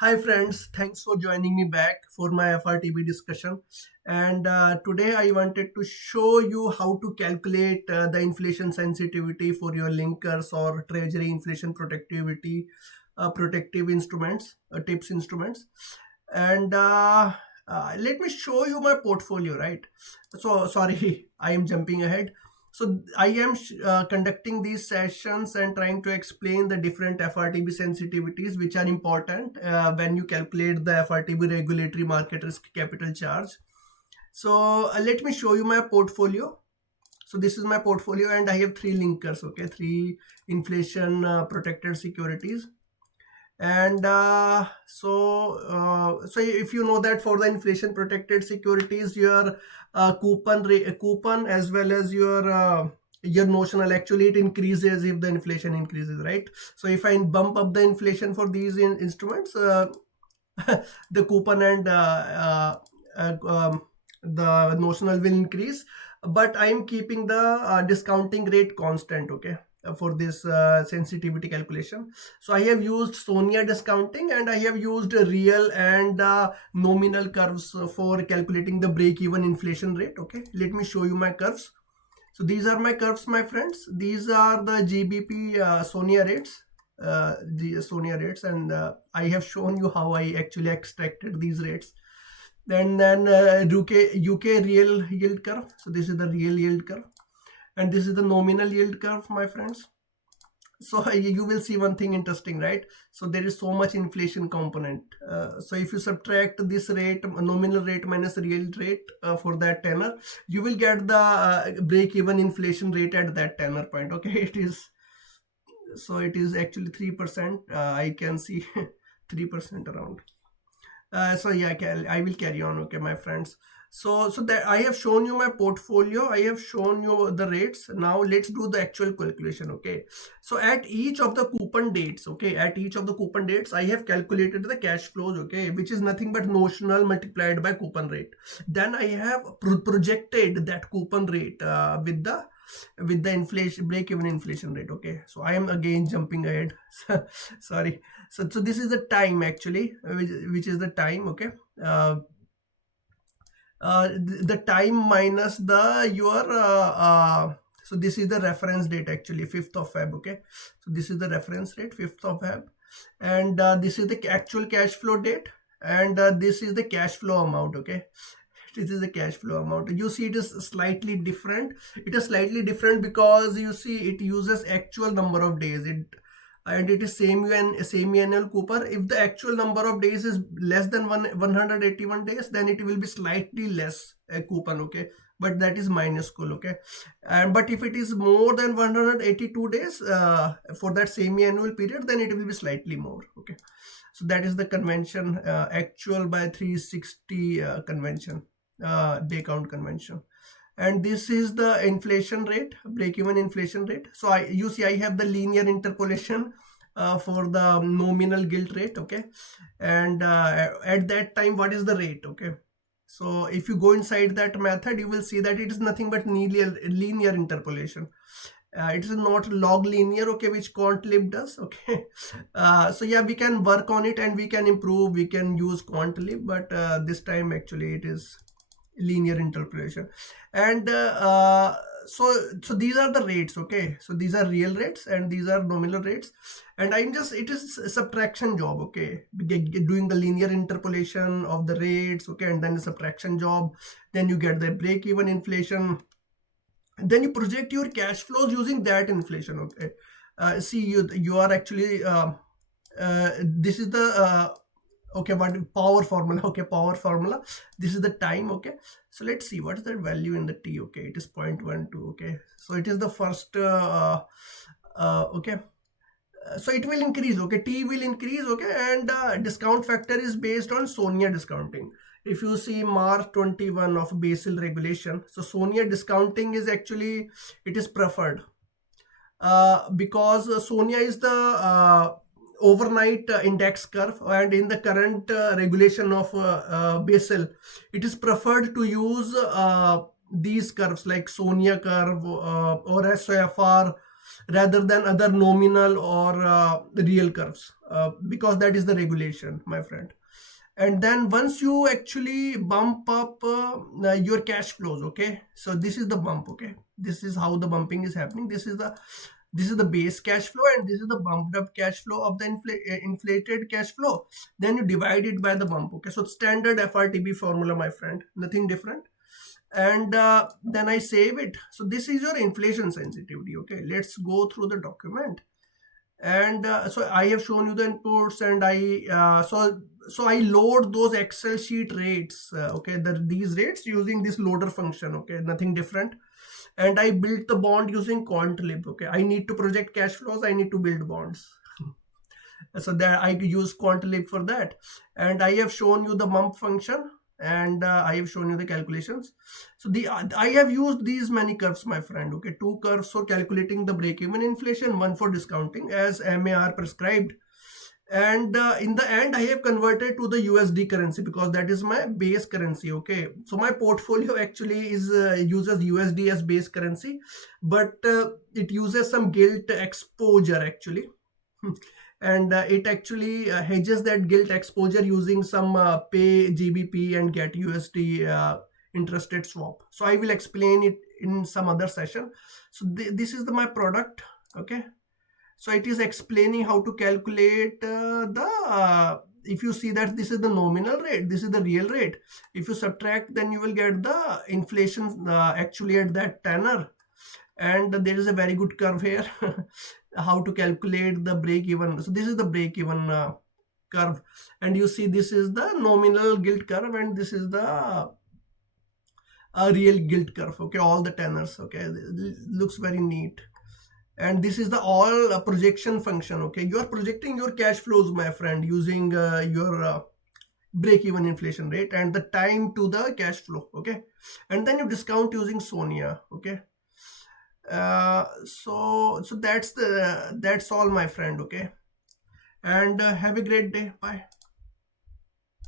Hi friends, thanks for joining me back for my FRTB discussion. And today I wanted to show you how to calculate the inflation sensitivity for your linkers or treasury inflation protective instruments, tips instruments. And let me show you my portfolio, right? So sorry, I am jumping ahead. So I am conducting these sessions and trying to explain the different FRTB sensitivities which are important when you calculate the FRTB regulatory market risk capital charge. So let me show you my portfolio. So this is my portfolio and I have three linkers, okay, three inflation protected securities. And so if you know that for the inflation protected securities, your coupon as well as your notional, actually it increases if the inflation increases, right? So if I bump up the inflation for these instruments, the coupon and the notional will increase, but I am keeping the discounting rate constant, okay, for this sensitivity calculation. So I have used Sonia discounting and I have used real and nominal curves for calculating the break-even inflation rate. Okay, let me show you my curves. So these are my curves, my friends. These are the GBP Sonia rates, the Sonia rates, and I have shown you how I actually extracted these rates. Then UK real yield curve. So this is the real yield curve, and this is the nominal yield curve, my friends. So you will see one thing interesting, right? So there is so much inflation component. So if you subtract this rate, nominal rate minus real rate for that tenor, you will get the break-even inflation rate at that tenor point. Okay, it is actually 3%. I can see 3% around. So yeah, I will carry on, okay, my friends. So that I have shown you my portfolio, I have shown you the rates. Now let's do the actual calculation, okay? So at each of the coupon dates, okay, at each of the coupon dates, I have calculated the cash flows, okay, which is nothing but notional multiplied by coupon rate. Then I have projected that coupon rate with the inflation break-even inflation rate. Okay, so I am again jumping ahead. Sorry. So this is the time actually, which is the time. Okay, the time minus the your so this is the reference date, actually 5th of Feb. Okay, so this is the reference date, 5th of Feb, and this is the actual cash flow date, and this is the cash flow amount. Okay, this is the cash flow amount. You see it is slightly different. It is slightly different because you see it uses actual number of days, and it is semi-annual coupon. If the actual number of days is less than 181 days, then it will be slightly less coupon, okay, but that is minuscule, okay. And but if it is more than 182 days for that semi-annual period, then it will be slightly more, okay. So that is the convention, actual by 360 convention, day count convention. And this is the inflation rate, break-even inflation rate. So you see I have the linear interpolation for the nominal gilt rate, okay. And at that time, what is the rate, okay. So if you go inside that method, you will see that it is nothing but linear interpolation. It is not log linear, okay, which quantlib does, okay. So yeah, we can work on it and we can improve, we can use quantlib, but this time actually it is linear interpolation. And so these are the rates, okay. So these are real rates and these are nominal rates, and it is a subtraction job, okay, doing the linear interpolation of the rates, okay, and then the subtraction job. Then you get the break-even inflation, then you project your cash flows using that inflation, okay. See, you are actually this is the okay, what power formula, okay, power formula. This is the time, okay. So let's see what is the value in the t, okay. It is 0.12, okay. So it is the first okay. So it will increase, okay, t will increase, okay. And discount factor is based on Sonia discounting. If you see March 21 of Basel regulation, so Sonia discounting is actually, it is preferred because Sonia is the overnight index curve, and in the current regulation of Basel, it is preferred to use these curves like Sonia curve or SOFR rather than other nominal or real curves, because that is the regulation, my friend. And then once you actually bump up your cash flows, okay, so this is the bump, okay, this is how the bumping is happening. This is the base cash flow, and this is the bumped up cash flow of the inflated cash flow. Then you divide it by the bump, okay. So standard FRTB formula, my friend, nothing different. And then I save it. So this is your inflation sensitivity, okay. Let's go through the document. And so I have shown you the inputs, and I load those Excel sheet rates, okay, these rates using this loader function, okay, nothing different. And I built the bond using quantlib, okay. I need to project cash flows, I need to build bonds. So that I use quantlib for that. And I have shown you the mump function, and I have shown you the calculations. So I have used these many curves, my friend, okay. Two curves for calculating the break-even inflation, one for discounting as MAR prescribed. And in the end, I have converted to the USD currency because that is my base currency, okay. So my portfolio actually is uses USD as base currency, but it uses some gilt exposure actually. And it actually hedges that gilt exposure using some pay GBP and get USD interest rate swap. So I will explain it in some other session. So this is my product, okay. So it is explaining how to calculate if you see that this is the nominal rate, this is the real rate. If you subtract, then you will get the inflation actually at that tenor. And there is a very good curve here how to calculate the break even. So this is the break even curve, and you see this is the nominal gilt curve, and this is the real gilt curve, okay, all the tenors, okay. It looks very neat. And this is the all projection function, okay. You are projecting your cash flows, my friend, using your break-even inflation rate and the time to the cash flow, okay. And then you discount using Sonia, okay. So that's all, my friend, okay. And have a great day. Bye.